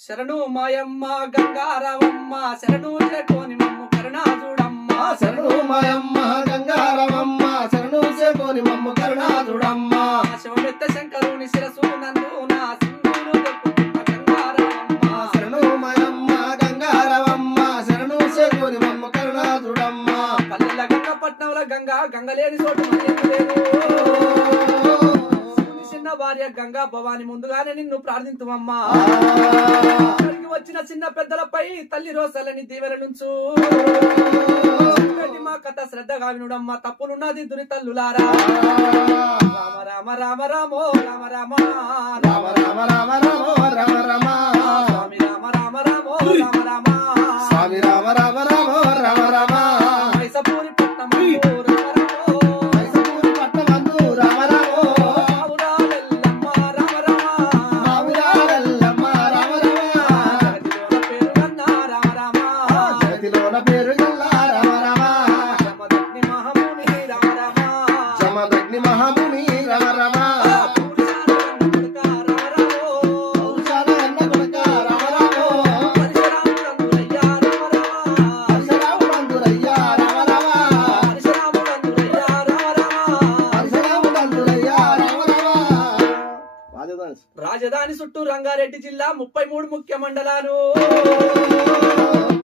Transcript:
శరణు మాయమ్మ గంగారవమ్మ శరణు చేకోని మమ్ము కరుణా చూడమ్మ శరణు మాయమ్మ గంగారవమ్మ శరణు చేకోని మమ్ము కరుణా చూడమ్మ శివమెత్త శంకరుని శిరసు నందు నా సింధులు దొక్కుతున్న గంగారవమ్మ శరణు మాయమ్మ గంగారవమ్మ శరణు చేకోని మమ్ము కరుణా చూడమ్మ పల్లెల గంగ పట్నంలో గంగలేని చోటు లేదు చిన్న భార్య గంగా భవాని ముందుగానే నిన్ను ప్రార్థింతుమమ్మా వచ్చిన చిన్న పెద్దలపై తల్లి రోసలని దీవెన నుంచు మా కథ శ్రద్ధగా వినుడమ్మా తప్పులున్నది దురి తల్లులారా రామ రామ రామ రామో రామ రామ రామ రామ రామ రామో రామ రామ స్వామి రామ రామ రామో రామ రామ స్వామి రామ రామ రామో రామ రామ మైసపూరి పట్నం మైసపూరి పట్టణమందు రామ రామో మావురాలెల్లమ్మ రామ రామ జగతిలోన పేరు గల్లా రామ రామ జమదగ్ని మహాముని రామ రామ పౌరుషాల అన్న కొడుక రామ రామో పరశురాముడందురయ్యా రామ రామ పరశురాముడందురయ్యా రామ రామ రాజధాని చుట్టూ రంగారెడ్డి జిల్లా 33 ముఖ్య మండలాలు